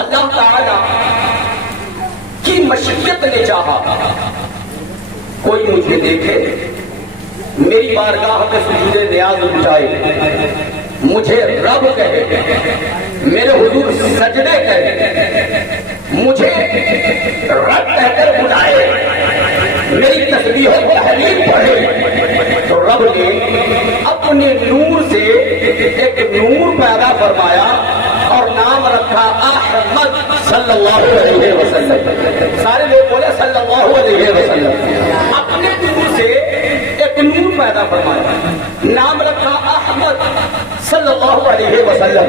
اللہ تعالی کی مشیت نے چاہا کوئی مجھے دیکھے، میری بارگاہ پہ سجود نیاز اٹھائے، مجھے رب کہے، میرے حضور سجدے کرے، مجھے رب کہہ کر بلائے، میری تسبیح و تحلیل پڑھے، تو رب نے اپنے نور سے ایک نور پیدا فرمایا اور نام رکھا احمد صلی اللہ علیہ وسلم۔ سارے لوگ بولے صلی اللہ علیہ وسلم۔ اپنے نور سے ایک نور پیدا فرمایا، نام رکھا احمد صلی اللہ علیہ وسلم۔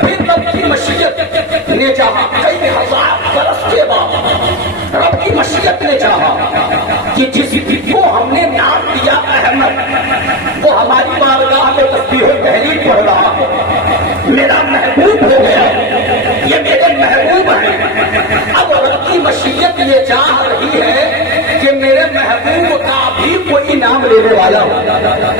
پھر رب کی مشیت نے چاہا، کئی ہزار برس کے بعد رب کی مشیت نے چاہا کہ جس کو ہم نے نام دیا احمد، وہ ہماری بارگاہ میں تسبیح و تحلیل پڑھ رہا ہے، میرا محبوب ہو گیا، یہ میرے محبوب ہیں۔ اب رب کی مشیت یہ چاہ رہی ہے کہ میرے محبوب کا بھی کوئی نام لینے والا ہو،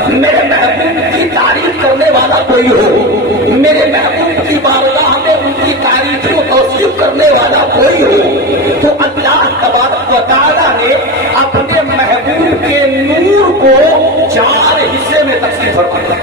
میرے محبوب کی تعریف کرنے والا کوئی ہو، میرے محبوب کی بارگاہ میں ان کی تعریف کو توصیف کرنے والا کوئی ہو۔ تو اللہ تبارک و تعالیٰ نے اپنے محبوب کے نور کو 4 حصے میں تقسیم فرمایا۔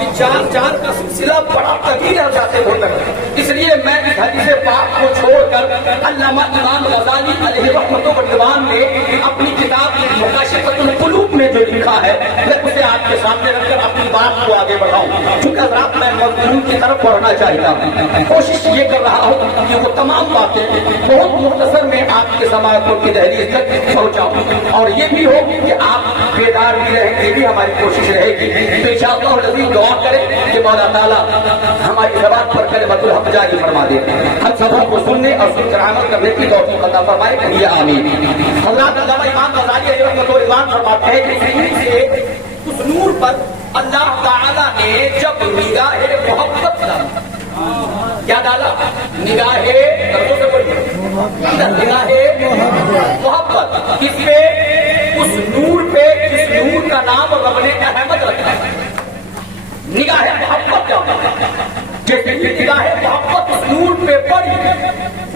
یہ 4 کا سلسلہ بڑا طویل ہے جاتے ہوتا ہے، اس لیے میں اس حدیث پاک کو چھوڑ کر علامہ امام غزالی علیہ رحمۃ و رضوان نے اپنی کتاب مکاشفۃ القلوب میں جو لکھا ہے میں اسے آپ کے سامنے رکھ کر اپنی بات کو آگے بڑھاؤں، چونکہ حضرات میں مضمون کی طرف پڑھنا چاہتا ہوں، کوشش یہ کر رہا ہوں کہ وہ تمام باتیں بہت مختصر میں آپ کے سماعتوں کی دہلیز تک پہنچاؤں، اور یہ بھی ہو کہ آپ بیدار بھی رہیں، یہ بھی ہماری کوشش رہے گی۔ تو انشاءاللہ العزیز دعا کریں کہ مولا تعالیٰ ہماری زبان پر کلمۃ الحق جاری فرما دے، ہم سبوں کو سننے اور سن کر عمل کرنے کی توفیق عطا فرمائے، کہیے آمین۔ حضرات علامہ امام غزالی علیہ رحمۃ اللہ رضوان فرماتے ہیں کہ زمین سے اس نور پر اللہ تعالیٰ نے جب نگاہ محبت ڈالا، کیا ڈالا؟ نگاہ محبت، اس پہ اس نور پہ جس نور کا نام رب نے احمد رکھا، نگاہ محبت ڈالا، جیسے نگاہ محبت اس نور پہ پڑی،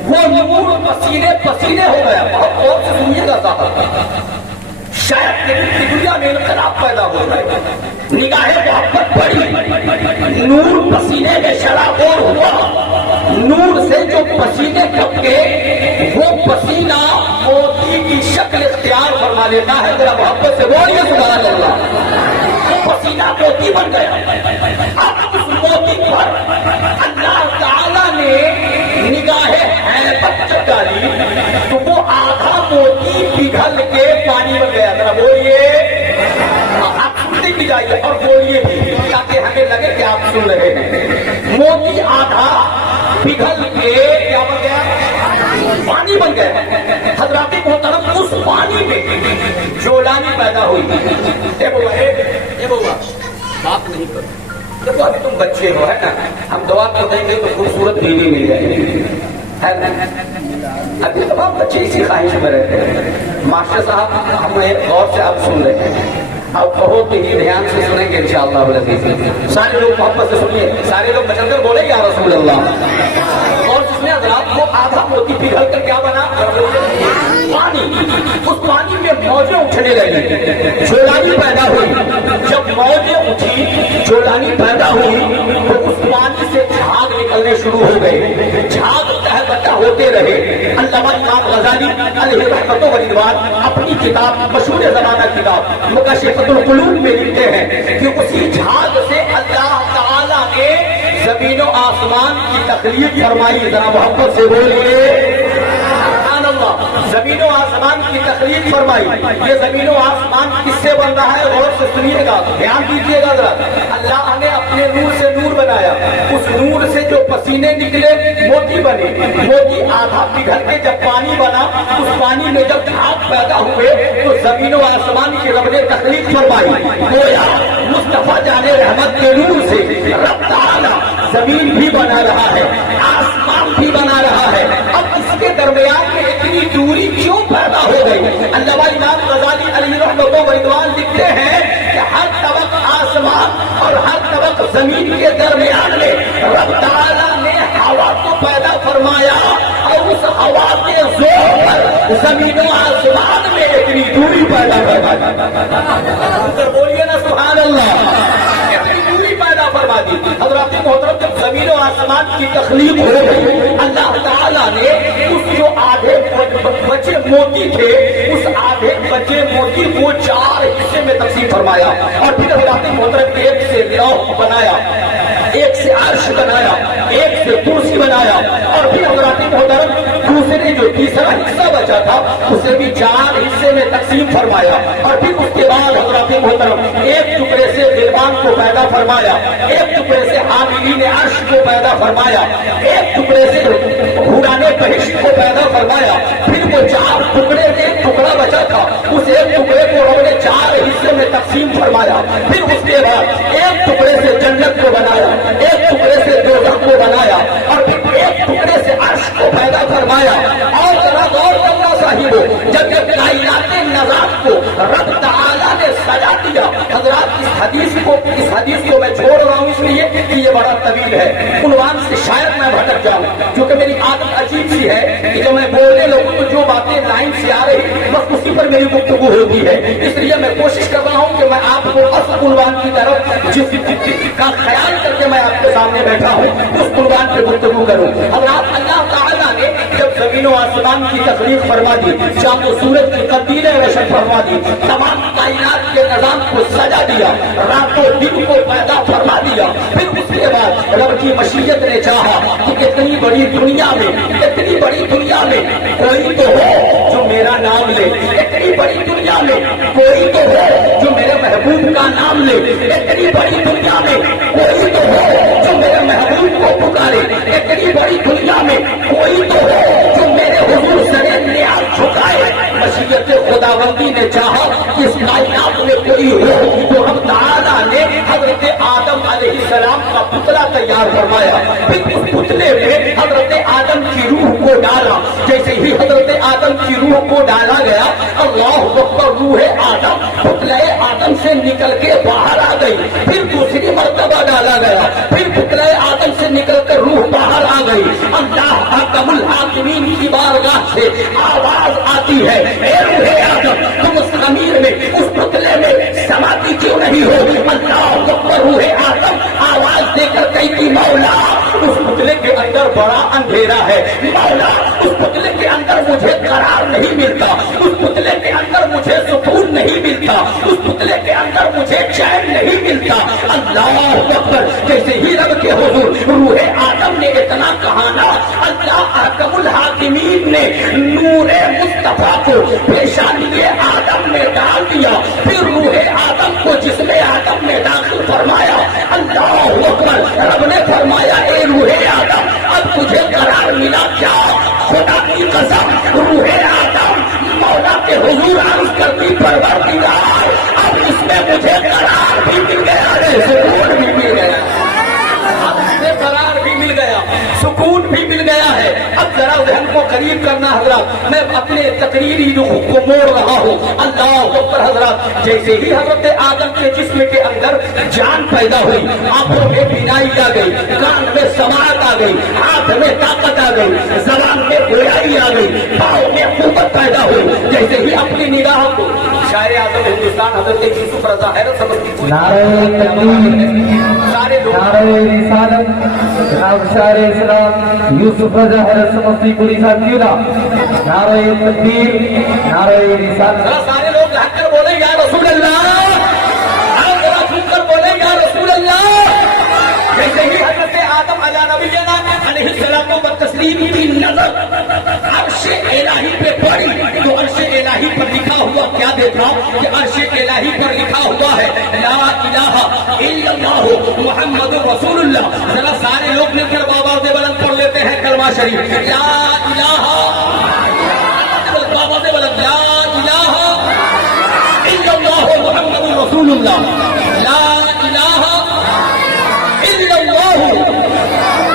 وہ نور پسینے پسینے ہو گیا۔ بہت غور سے سنیے گا صاحب، شاید کہ دنیا میں انقلاب پیدا ہو گئے، نگاہ محبت پڑی، نور پسینے میں شرابور ہوا، نور سے جو پسینے ٹپکے وہ پسینہ موتی کی شکل اختیار فرما لیتا ہے۔ ذرا محبت سے بولیے سبحان اللہ، پسینہ موتی بن گیا۔ اب اس موتی پر اللہ تعالیٰ نے نگاہ حیبت ڈالی تو وہ آدھا موتی پگھل کے پانی بن گیا۔ ذرا بولیے، آپ سنتے بھی جائیے اور بولیے بھی تاکہ ہمیں لگے کہ آپ سن رہے ہیں۔ موتی آدھا پگھل کے کیا بن گیا؟ پانی بن گیا۔ حضرات محترم، اس پانی میں جولانی پیدا ہوئی۔ اے بابا بات نہیں کرو، دیکھو ابھی تم بچے ہو، ہے نا، ہم دعا کو دیں گے تو خوبصورت بیوی مل جائے گی، ہے نا۔ ابھی تو آپ بچے اسی خواہش میں رہتے ہیں۔ ماسٹر صاحب ہمیں غور سے آپ سن رہے ہیں، اب بہت ہی دھیان سے سنیں گے انشاءاللہ العزیز۔ سارے لوگ محبت سے سنیے، سارے لوگ بچل کر بولے یا رسول اللہ۔ اور جس نے حضرات کو آدھا موتی پگھل کر کیا بنا؟ پانی۔ اس پانی میں موجیں اٹھنے لگی، جولانی پیدا ہوئی۔ جب موجیں اٹھی، جولانی پیدا ہوئی تو اس پانی سے جھاگ نکلنے شروع ہو گئے، جھاگ تہبتہ ہوتے رہے۔ علامہ امام غزالی علیہ رحمۃ و رضوان اپنی کتاب مشہور زمانہ کتاب مکاشفۃ القلوب میں لکھتے ہیں کہ اسی جھاگ سے اللہ تعالیٰ نے زمین و آسمان کی تخلیق فرمائی۔ ذرا محبت سے بولیے سبحان اللہ۔ زمین و آسمان کی تخلیق فرمائی۔ یہ زمین و آسمان کس سے بن رہا ہے؟ غور سے سنیے گا، دھیان دیجیے گا ذرا۔ اللہ نے اپنے نور سے نور بنایا، اس نور سے جو پسینے نکلے موتی بنے، موتی آدھا پگھل کے جب پانی بنا، اس پانی میں جب جھاگ پیدا ہوئے تو زمین و آسمان کی رب نے تخلیق فرمائی۔ گویا مصطفیٰ جان رحمت کے نور سے رب تعالیٰ زمین بھی بنا رہا ہے، آسمان بھی بنا رہا ہے۔ اب اس کے درمیان میں اتنی دوری کیوں پیدا ہو گئی؟ علامہ امام غزالی علیہ رحمۃ و رضوان لکھتے ہیں کہ ہر طبق آسمان اور ہر طبق زمین کے درمیان میں رب تعالیٰ نے ہوا کو پیدا فرمایا आवाज़ जोर पर जमीनों आसमान में इतनी दूरी पैदा करवा दी। बोलिए ना सुभान अल्लाह, इतनी दूरी पैदा फरमा दी। हज़रात मोहतरम, जब जमीनों आसमान की तख्लीक हो गई, अल्लाह ताला ने उस जो आधे बचे मोती थे, उस आधे बचे मोती को 4 हिस्से में तकसीम फरमाया और फिर हज़रात मोहतरम एक से लौह बनाया, एक से अर्श बनाया, एक से कुर्सी बनाया और फिर हज़रात मोहतरम दूसरे जो तीसरा हिस्सा बचा था उसे भी 4 हिस्से में तकसीम फरमाया और फिर उसके बाद हज़रात मोहतरम एक टुकड़े से दिलवान को पैदा फरमाया, एक टुकड़े से हामिलीन अर्श को पैदा फरमाया, एक टुकड़े से हुराने बहिश्त को पैदा फरमाया। फिर वो 4 टुकड़े, एक टुकड़ा बचा था, उस एक टुकड़े को रब ने 4 हिस्से में तकसीम फरमाया। फिर उसके बाद एक टुकड़े से जन्नत को बनाया, एक टुकड़े से दोज़ख को बनाया और फिर एक टुकड़े से अर्श को पैदा फरमाया। और जरा गौर करना साहिब, जब जब कायनात नज़ात को रब तआला ने सजा दिया। हज़रात, इस हदीस को मैं छोड़ रहा हूँ इसलिए कि ये बड़ा तवील है, उन्वान से शायद मैं भटक जाऊँ, क्योंकि मेरी आदत अजीब सी है कि जब मैं बोलने लगूँ तो जो बातें लाइन से आ रही बस उसी पर मेरी गुफ्तगू होती है। इसलिए मैं कोशिश कर रहा हूँ कि मैं आपको असल उन्वान की तरफ जिस का ख्याल करके मैं आपके सामने बैठा हूँ उस उन्वान पर गुफ्तगू करूँ। हज़रात, अल्लाह ताला ने जब ज़मीन आसमान की तख्लीक फरमा दी, चाँद और सूरज की तब्दीलें रोशन फरमा दी, तमाम कायनात के निज़ाम को सजा दिया, रातों दिन को पैदा फरमा दिया। फिर उसके बाद रब की मशीयत ने चाहा कि इतनी बड़ी दुनिया में कोई तो हो जो मेरा नाम ले, इतनी बड़ी दुनिया में कोई तो हो जो मेरे महबूब का नाम ले, इतनी बड़ी दुनिया में कोई तो हो जो मेरे महबूब को पुकारे, इतनी बड़ी दुनिया में कोई तो हो जो मेरे हुजूर सरे नियाज़ झुकाए। मशीयत खुदाबंदी ने चाहा कि इस कायनात में कोई हो तो रब तआला ने हजरत आदम अलैहिस्सलाम का पुतला तैयार फरमाया। फिर उस पुतले में हजरत आदम की रूह को डाला। जैसे ही हजरत आदम की रूह को डाला गया, अल्लाहु अकबर, रूह आदम पुतले आदम से निकल के बाहर आ गई। फिर दूसरी मर्तबा डाला गया, फिर पुतले आदम से निकल कर रूह बाहर आ गई। अल्लाह हकमुल हाकिमीन की बारगाह से आवाज आती है, ए रूह आदम, तुम उस खमीर में, उस पुतले में समाती क्यों नहीं हो? अल्लाहु अकबर, रूह आदम आवाज देकर कही कि मौला, उस पुतले के अंदर बड़ा अंधेरा है, मौला उस पुतले के अंदर मुझे करार नहीं मिलता, उस पुतले के अंदर मुझे सुकून नहीं मिलता, उस पुतले के अंदर मुझे चैन नहीं मिलता। अल्लाहु अकबर, जैसे ही रब के हुजूर रूह आदम ने इतना कहाना, अल्लाह हकमुल हाकिमीन ने नूरे मुस्तफा को पेशानी आदम में डाल दिया। फिर रूह आदम को जिसमें आदम ने दाखिल फरमाया, अल्लाहु अकबर, रब ने फरमाया, ए रूह आदम, अब तुझे करार मिला क्या? खुदा की कसम, रूह आदम मौला के हुजूर अर्ज करती परवरदिगार, अब इसमें मुझे करार भी मिल गया है, सुकून भी मिल गया, करार भी मिल गया, सुकून भी मिल गया है। अब जरा जहन को करीब करना हजरत, मैं अपने तकरीरी रुख को मोड़ रहा हूँ। अल्लाह अकबर हजरत, जैसे ही हजरत आदम के जिस्म के अंदर जान पैदा हुई, आंखों में बीनाई आ गई, कान में समाअत आ गई, हाथ में ताकत आ गई, जबान में गोयाई आ गई, पाँव में कुव्वत पैदा हुई। जैसे ही अपनी निगाह को शायर आजम हिंदुस्तान हजरत यूसुफ रज़ा हैरत समझती, सारे लोग शारे इस्लाम यूसुफ रज़ा हैरत समस्तीपुरी साहब की नारे तकबीर, नारे रिसालत। सारे लोग हककर बोले या रसूल अल्लाह, जरा सुनकर बोले या रसूल अल्लाह। जैसे ही हजरत आदम अला नबीना अलैहिस्सलाम व तस्लीम की नजर अर्श इलाही पे पड़ी तो अर्श इलाही पर लिखा हुआ क्या देखा कि अर्श इलाही पर लिखा हुआ है ला इलाहा इल्लल्लाह मुहम्मदुर रसूलुल्लाह। जरा सारे लोग मिलकर बाबा से बुलंद पढ़ लेते हैं कलमा शरीफ, ला इलाहा, बाबा से बुलंद, ला इलाहा इल्लल्लाह मुहम्मदुर रसूलुल्लाह, ला इलाहा इल्लल्लाह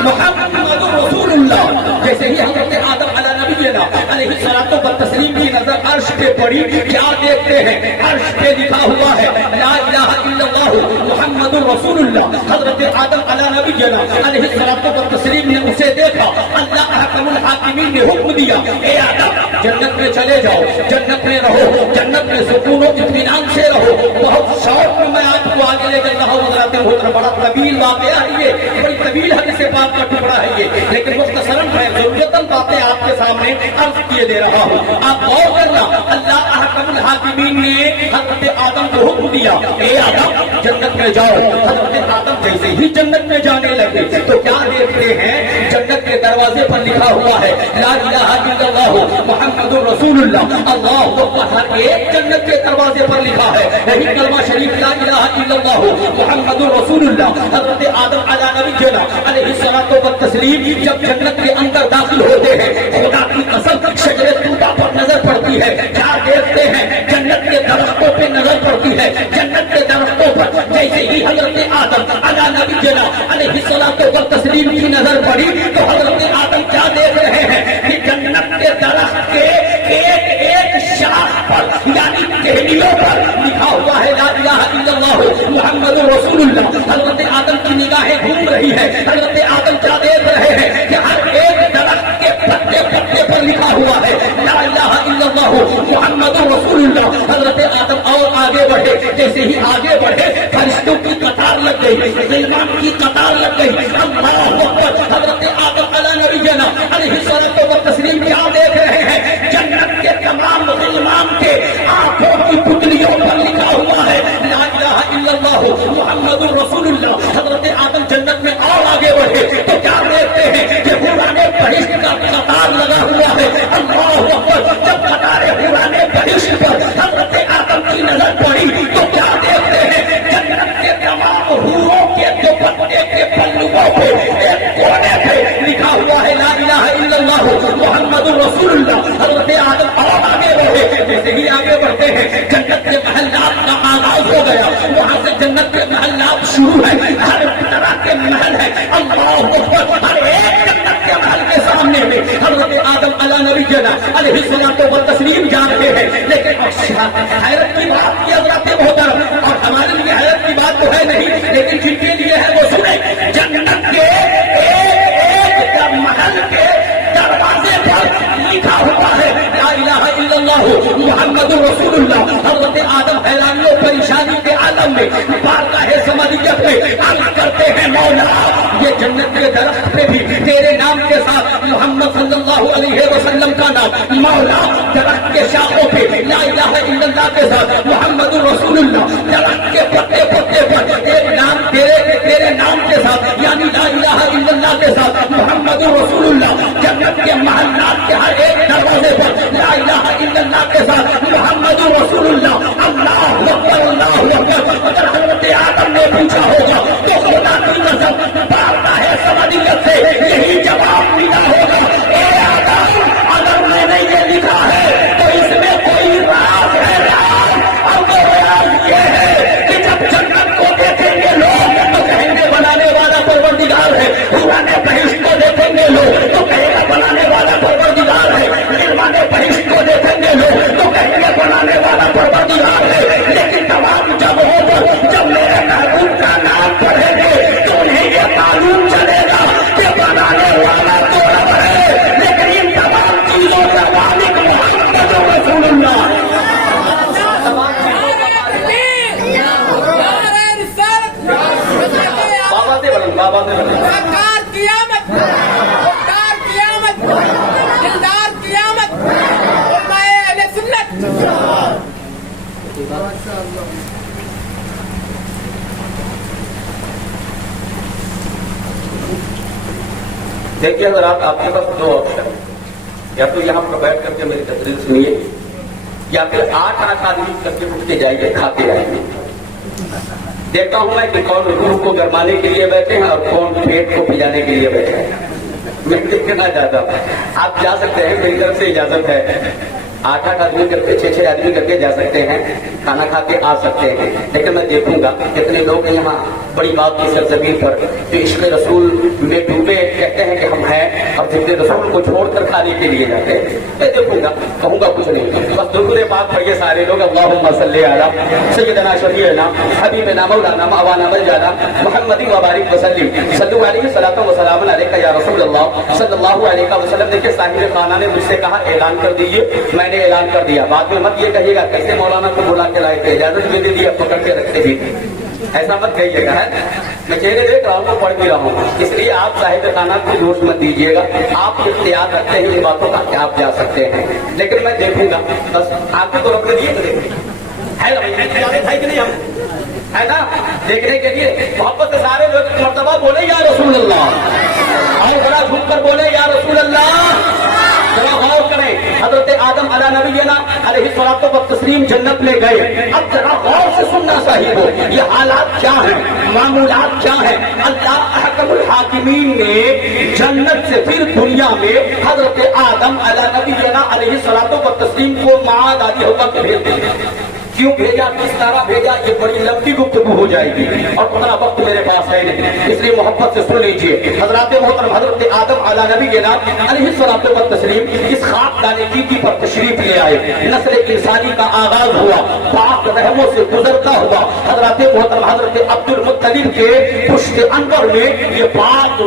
मुहम्मदुर रसूलुल्लाह। जैसे ही हजरत आदम अला नबीना अलैहिस्सलातु व तस्लीम की नजर अर्श पे पड़ी, क्या देखते हैं? अर्श पे लिखा हुआ है ला इलाहा इल्लल्लाह मुहम्मदुर रसूलुल्लाह। हजरत आदम अला नबीना अलैहिस्सलातु व तस्लीम ने उसे देखा, अल्लाह हकमुल हाकिमीन العالمین نے حکم دیا اے آدم جنت میں چلے جاؤ، جنت میں رہو، جنت میں سکون و اطمینان سے رہو۔ بہت شوق میں میں آپ کو آگے لے کر رہا ہوں حضرات محترم، بڑا طویل واقعہ ہے یہ، بڑی طویل حدیث پاک کا ٹکڑا ہے یہ، لیکن مختصراً ہے ضرورتاً باتیں آپ کے سامنے عرض کیے دے رہا ہوں۔ آپ غور کرنا، اللہ احکم الحاکمین نے حضرت آدم کو حکم دیا اے آدم جنت میں جاؤ۔ حضرت آدم جیسے ہی جنت میں جانے لگے تو کیا دیکھتے ہیں، جنت کے دروازے پر لکھا ہوا ہے لا الہ الا اللہ محمد رسول اللہ، اللہ اکبر، ہر ایک جنت کے دروازے پر لکھا ہے یہی کلمہ شریف لا الہ الا اللہ محمد رسول اللہ۔ حضرت آدم علی نبینا علیہ الصلوۃ والتسلیم جب جنت کے اندر داخل ہوتے ہیں، خدا کی قسم شجرے طوبہ پر نظر پڑتی ہے، کیا دیکھتے ہیں، جنت کے درختوں پہ نظر پڑتی ہے، جنت کے درختوں پر جیسے ہی حضرت آدم علی نبینا علیہ الصلوۃ والتسلیم کی نظر پڑی تو حضرت آدم کیا دیکھ رہے ہیں کہ جنت کے درخت کے ایک ایک شاخ پر یعنی ٹہنیوں پر لکھا ہوا ہے لا الہ الا اللہ محمد رسول اللہ۔ حضرت آدم کی نگاہیں گھوم رہی ہے، حضرت آدم کیا دیکھ رہے ہیں کہ ہر ایک درخت کے پتے پتے پر لکھا ہوا ہے لا الہ الا اللہ محمد رسول اللہ۔ حضرت آدم اور آگے بڑھے، جیسے ہی آگے بڑھے فرشتوں کی قطار لگ گئی، غلمان کی قطار لگ گئی، اللہ اکبر۔ حضرت آدم علی نبینا علیہ الصلوۃ والتسلیم کیا دیکھ رہے ہیں، جنت کے تمام غلمان کے آنکھوں کی پتلیوں پر لکھا ہوا ہے لا الہ الا اللہ محمد رسول اللہ۔ حضرت آدم جنت میں اور آگے بڑھے تو کیا دیکھتے ہیں کہ حوران بہشت کا قطار لگا ہوا ہے، اللہ اکبر۔ جب قطار حوران بہشت پر حضرت آدم کی نظر پڑی تو کیا دیکھتے ہیں، جنت کے تمام حوروں کے دوپٹے کے پلوؤں پہ ایک کونے پہ لکھا ہوا ہے لا الہ الا اللہ محمد رسول اللہ۔ حضرت آدم اور آگے بڑھے، جیسے ہی آگے بڑھتے ہیں جنت کے محلات کا آغاز ہو گیا، وہاں سے جنت کے محلات شروع ہے، ہر طرح کے محل ہے، اللہ اکبر۔ ہر ایک جنت کے محل کے سامنے میں حضرت آدم علی نبینا علیہ الصلوۃ والتسلیم جا رہے ہیں، لیکن حیرت کی بات یہ حضرات محترم، اور ہمارے لیے حیرت کی بات تو ہے نہیں، لیکن جن کے لیے ہے وہ سنیں، جنت کے ایک ایک محل کے دروازے پر لکھا ہوا ہے لا الہ الا اللہ محمد رسول اللہ۔ حضرت آدم حیرانی و پریشانی کے عالم میں بارگاہ سمدیت میں عرض کرتے ہیں مولا یہ جنت کے درخت پہ بھی تیرے نام کے ساتھ محمد صلی اللہ علیہ وسلم کا نام، مولا درخت کے شاخوں پہ لا الہ الا اللہ کے ساتھ محمد رسول اللہ، درخت کے پتے پتے پر ایک نام تیرے نام کے ساتھ یعنی لا الہ الا اللہ کے ساتھ محمد رسول اللہ، جنت کے محلات کے ہر ایک دروازے پر لا الہ الا اللہ کے ساتھ محمد رسول اللہ، اللہ اکبر اللہ اکبر۔ اگر حضرت آدم نے پوچھا ہوگا تو خدا کی قسم بارگاہ سمدیت سے یہی جواب ملا ہوگا اے آدم اگر میں نے یہ لکھا ہے تو اس میں کوئی راز ہے، اور وہ راز یہ ہے کہ جب جنت کو دیکھیں گے لوگ تو کہیں گے بنانے والا پروردگار ہے، حوران بہشت کو دیکھیں گے لوگ تو کہیں گے بنانے والا پروردگار ہے، غلمان بہشت کو دیکھیں گے لوگ تو کہیں گے بنانے والا پروردگار ہے، لیکن تمام جگہوں پر جب میرے محبوب کا نام پڑھیں گے تو انہیں یہ معلوم چلے گا کہ بنانے والا تو رب ہے، لیکن ان تمام چیزوں کا مالک محمد رسول اللہ۔ بابا سے دیکھیے اگر آپ کے پاس دو آپشن، یا تو یہاں پر بیٹھ کر کے میری تقریر سنیے، یا پھر 8 آدمی کر کے اٹھ کے جائیے کھاتے آئیں گے۔ دیکھتا ہوں میں کہ کون روح کو گرمانے کے لیے بیٹھے ہیں اور کون پیٹ کو پلانے کے لیے بیٹھے ہیں، میں دیکھنا چاہتا ہوں۔ آپ جا سکتے ہیں، میری طرف سے اجازت ہے، 8 आदमी करके 6 आदमी करके जा सकते हैं, खाना खा के आ सकते हैं, लेकिन मैं देखूंगा कितने लोग यहाँ बड़ी बात की सरजमीन पर जो इश्क़ रसूल में डूबे कहते हैं कि हम हैं, और जितने रसूल को छोड़कर खाने के लिए जाते हैं। मैं देखूंगा, कहूंगा कुछ नहीं, बस दुरूद पाक पढ़िए सारे लोग। अल्लाहुम्मा सल्ली अला सय्यदना शफीअना हबीबना मौलाना मवाना मलजाना मुहम्मदी व बारिक वसल्लिम सल्लु अलैहि सलातो व सलामुन अलैका या रसूल अल्लाह सल्लल्लाहु अलैहि वसल्लम। देखिए साहिब खाना ने मुझसे कहा ऐलान कर दीजिए, मैंने ऐलान कर दिया। बाद में मत ये कहिएगा कैसे मौलाना को बुला के लाए थे, इजाजत भी दे दी, अब पकड़ के रखते भी, ऐसा मत कहिएगा। है मैं चेहरे देख रहा हूँ, पढ़ भी रहा हूँ, इसलिए आप साहिब खाना को दोष मत दीजिएगा। आप इख्तियार रखते हैं इन बातों का कि आप जा सकते हैं, लेकिन मैं देखूंगा, बस आपके तो रखने दिए है कि नहीं, हम है ना देखने के लिए। मोहब्बत से सारे लोग मर्तबा बोले या रसूल अल्लाह, और बड़ा झुक कर बोले या रसूल अल्लाह। जरा गौर करें, हजरत आदम अला नबीना अलैहिस्सलातु व तस्लीम जन्नत में गए। अब जरा गौर से सुनना साहिब हो, ये हालात क्या है, मामूलात क्या है। अल्लाह अहकमुल हाकिमीन ने जन्नत से फिर दुनिया में हजरत आदम अला नबीना अलैहिस्सलातु व तस्लीम को माँ दादी हव्वा को भेज दिया। क्यों भेजा, किस तरह भेजा, ये बड़ी लंबी गुफ्तगू हो जाएगी और उतना वक्त मेरे पास है नहीं, इसलिए मोहब्बत से सुन लीजिए। हजरत मोहतरम हजरत आदम अला नबी के नाम अलैहिस्सलातु व तस्लीम इस खाकदाने की पर तशरीफ ले आए। नस्ल इंसानी का आगाज हुआ, पाक रहमों से गुजरता हुआ हजरत मोहतरम हजरत अब्दुल मुत्तलिब के पुश्त अनवर में ये पाक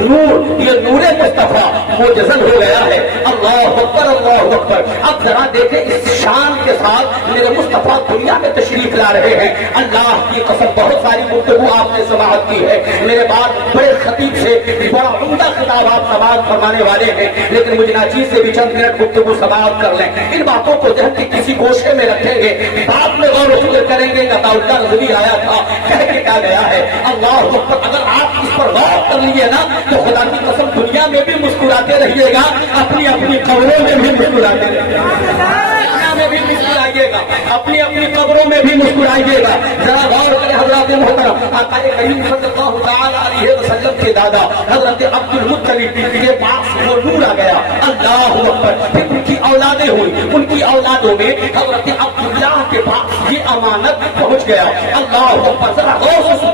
नूर, ये नूरे मुस्तफा मुजज़्ज़ल हो गया है। अल्लाह अकबर, अल्लाह अकबर। अब जरा देखें इस शान के साथ मेरे मुस्तफा दुनिया में तशरीफ ला रहे हैं। अल्लाह की कसम बहुत सारी गुफ्तगू आपने समाअत की है, मेरे बाद बड़े खतीब से बड़ा उम्दा खिताब आप समाअत फरमाने वाले हैं, लेकिन मुझे नाचीज से भी चंद मिनट गुफ्तगू समाअत कर लें। इन बातों को जहन के किसी गोशे में रखेंगे, बाद में गौर फिक्र करेंगे कि ताउल्ला नजरी आया था, कह के क्या गया है। अल्लाह अकबर। अगर आप इस पर गौर कर लिए ना तो खुदा की कसम दुनिया में भी मुस्कुराते रहिएगा, अपनी अपनी कब्रों में भी मुस्कुराते रहिएगा, में भी मुस्कुराइएगा, अपनी अपनी कब्रों में भी मुस्कुराइएगा। जरा गौर करें हजरत मोहतरम आका करीम सल्लल्लाहु अलैहि वसल्लम के दादा हजरत अब्दुल मुत्तलिब के पास वो नूर आ गया। अल्लाह अकबर। फिर उनकी औलादें हुई, उनकी औलादों में हजरत अब्दुल्लाह के पास ये अमानत पहुंच गया। अल्लाह अकबर। जरा गौर से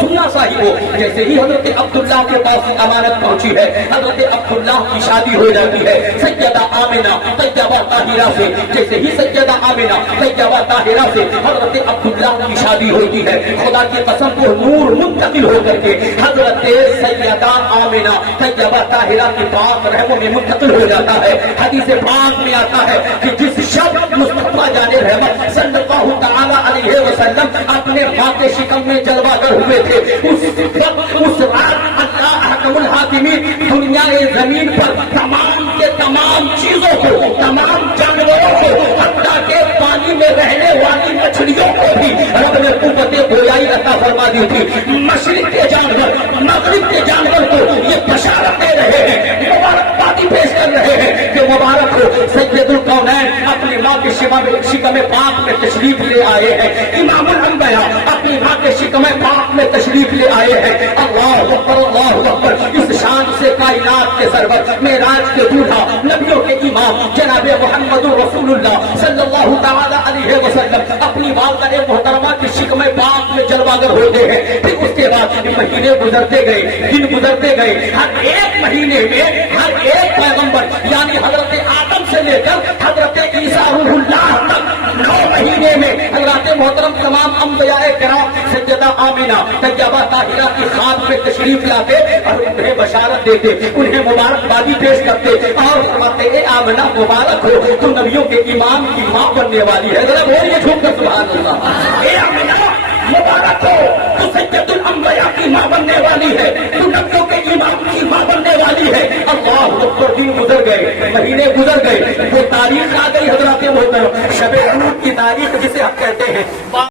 सुनना साहिब हो, जैसे ही हजरत अब्दुल्लाह के पास अमानत पहुंची है, हजरत अब्दुल्लाह की शादी हो जाती है सैयदा आमिना तैयबा ताहिरा से। जैसे ही सैयदा आमिना तैयबा ताहिरा से हजरत अब्दुल्लाह की शादी होती है, खुदा की कसम को नूर मुंतकिल होकर के हजरत सैयदा आमिना तैयबा ताहिरा की पाक रहमों में मुंतकिल हो जाता है। हदीस पाक में आता है कि जिस शख्स मुस्तफा जाने रहमत सल्लल्लाहु तआला अलैहि वसल्लम अपने माँ के शिकम में जलवागर हुए थे, उस रात अल्लाह अहकमुल हाकिमीन दुनिया जमीन पर तमाम के तमाम चीजों को, तमाम जानवरों को, हत्ता के पानी में रहने वाली मछलियों को भी रब ने कुव्वते गोयाई अता फरमा दी थी। मशरिक के जानवर, मगरिब के जानवर को ये बशारत दे रहे हैं, मुबारकबादी पेश कर रहे हैं कि मुबारक हो सैयदुल कौनैन अपनी माँ के शिकम पाक में तशरीफ ले आए हैं। इमामुल अंबिया अपनी माँ के शिकम पाक में तशरीफ ले आए हैं। अल्लाह अकबर, अल्लाह अकबर। इस शान से कायनात के सरवर मेराज के दूल्हा नबियों के इमाम जनाब मोहम्मद रसूलुल्लाह सल्लल्लाहु तआला अलैहि वसल्लम अपनी वालदा मोहतरमा की शिकम पाक में जलवागर होते हैं। फिर उसके बाद महीने गुजरते गए, दिन गुजरते गए, हर एक महीने में हर एक पैगंबर यानी हजरत आदम से लेकर हजरत ईसा रूहुल्लाह तक 9 महीने में हजरत मोहतरम तमाम अंबियाए किराम सैयदा आमिना तैयबा ताहिरा की खाब में तशरीफ लाते और उन्हें बशारत देते, उन्हें मुबारकबादी पेश करते और फरमाते ए आमिना मुबारक हो, तुम नबियों के इमाम की माँ बनने वाली है। जरा बोलिए झूम कर सुभान अल्लाह। ए आमिना मुबारक हो, तू सैयदुल अंबिया की माँ बनने वाली है, तू नबियों के इमाम की माँ बनने वाली है। अल्लाह अकबर। दिन गुजर गए, महीने गुजर गए, वो तारीख आ गई हजरत मोहतरम शब-ए-नूर की तारीख जिसे हम कहते हैं।